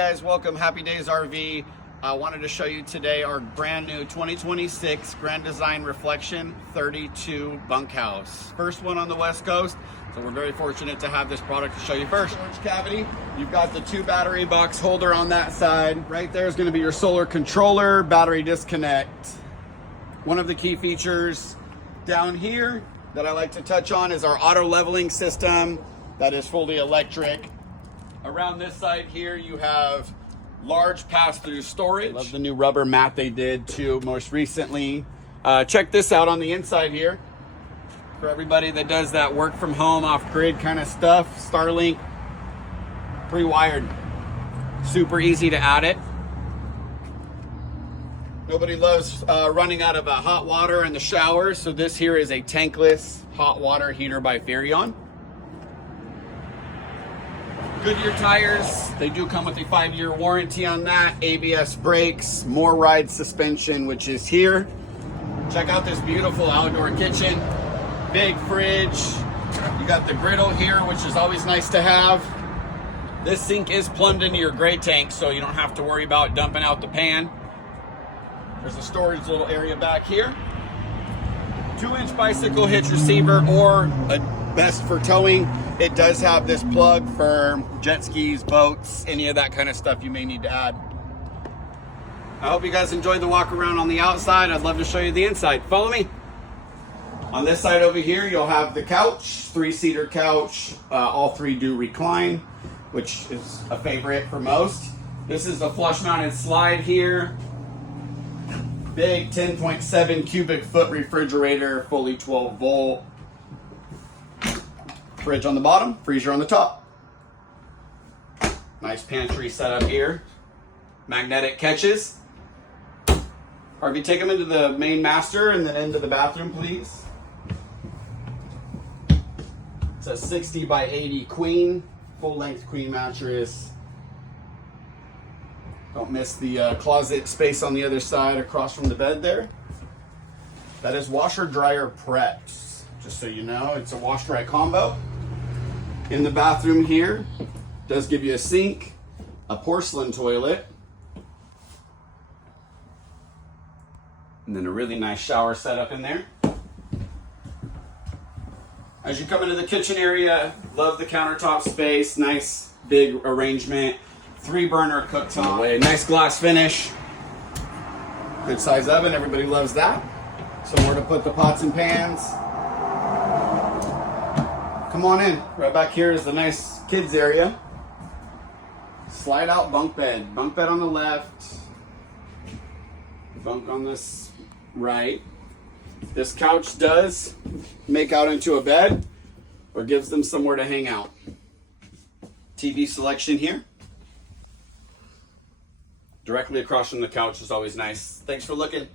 guys, welcome. Happy Daze RV. I wanted to show you today our brand new 2026 Grand Design Reflection 32 bunkhouse. First one on the West Coast, so we're very fortunate to have this product to show you first. Storage cavity, you've got the 2 battery box holder on that side. Right there is going to be your solar controller, battery disconnect. One of the key features down here that I like to touch on is our auto leveling system that is fully electric. Around this side here, you have large pass-through storage. Love the new rubber mat they did too most recently. Check this out on the inside here. For everybody that does that work from home, off-grid kind of stuff, Starlink, pre-wired. Super easy to add it. Nobody loves running out of hot water in the shower, so this here is a tankless hot water heater by Furrion. Goodyear tires, they do come with a 5-year warranty on that. ABS brakes, more ride suspension, which is here. Check out this beautiful outdoor kitchen. Big fridge. You got the griddle here, which is always nice to have. This sink is plumbed into your gray tank, so you don't have to worry about dumping out the pan. There's a storage little area back here. 2-inch bicycle hitch receiver, or best for towing. It does have this plug for jet skis, boats, any of that kind of stuff you may need to add. I hope you guys enjoyed the walk around on the outside. I'd love to show you the inside. Follow me. On this side over here, you'll have the couch, 3-seater couch. All 3 do recline, which is a favorite for most. This is a flush mounted slide here. Big 10.7 cubic foot refrigerator, fully 12 volt. Fridge on the bottom, freezer on the top. Nice pantry setup here. Magnetic catches. Harvey, take them into the main master and then into the bathroom, please. It's a 60 by 80 queen, full length queen mattress. Don't miss the closet space on the other side across from the bed there. That is washer dryer preps. Just so you know, it's a wash dry combo. In the bathroom here, does give you a sink, a porcelain toilet, and then a really nice shower setup in there. As you come into the kitchen area, love the countertop space, nice big arrangement, 3-burner cooktop, nice glass finish, good size oven, everybody loves that. Somewhere to put the pots and pans. Come on in. Right back here is the nice kids area. Slide out bunk bed on the left, bunk on this right. This couch does make out into a bed or gives them somewhere to hang out. TV selection here. Directly across from the couch is always nice. Thanks for looking.